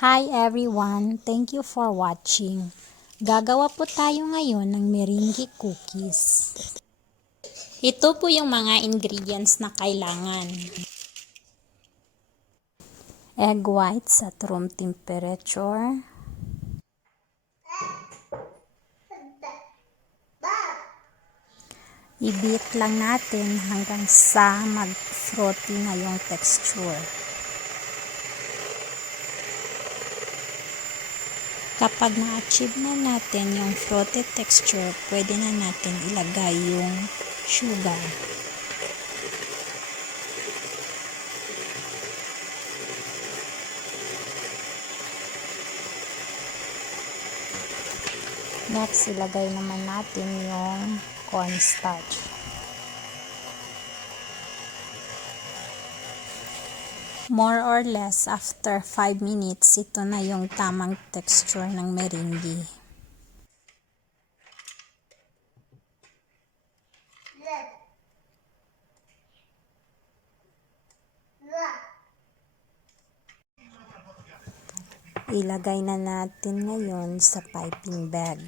Hi everyone! Thank you for watching. Gagawa po tayo ngayon ng meringue cookies. Ito po yung mga ingredients na kailangan. Egg whites at room temperature. I-beat lang natin hanggang sa mag-frothy na yung texture. Kapag na-achieve na natin yung frothy texture, pwede na natin ilagay yung sugar. Next, ilagay naman natin yung cornstarch. More or less, after 5 minutes, ito na yung tamang texture ng meringue. Ilagay na natin ngayon sa piping bag.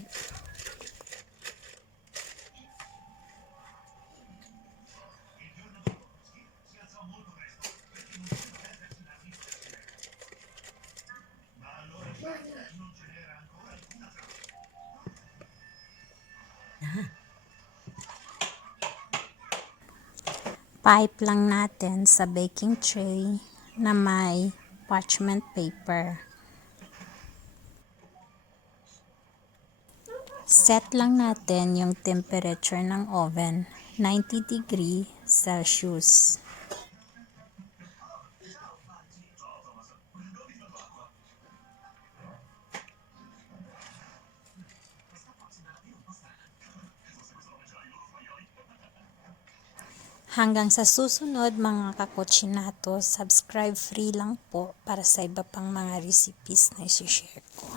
Pipe lang natin sa baking tray na may parchment paper. Set lang natin yung temperature ng oven, 90 degree Celsius. Hanggang sa susunod mga ka-CUCINATO, subscribe free lang po para sa iba pang mga recipes na isi-share ko.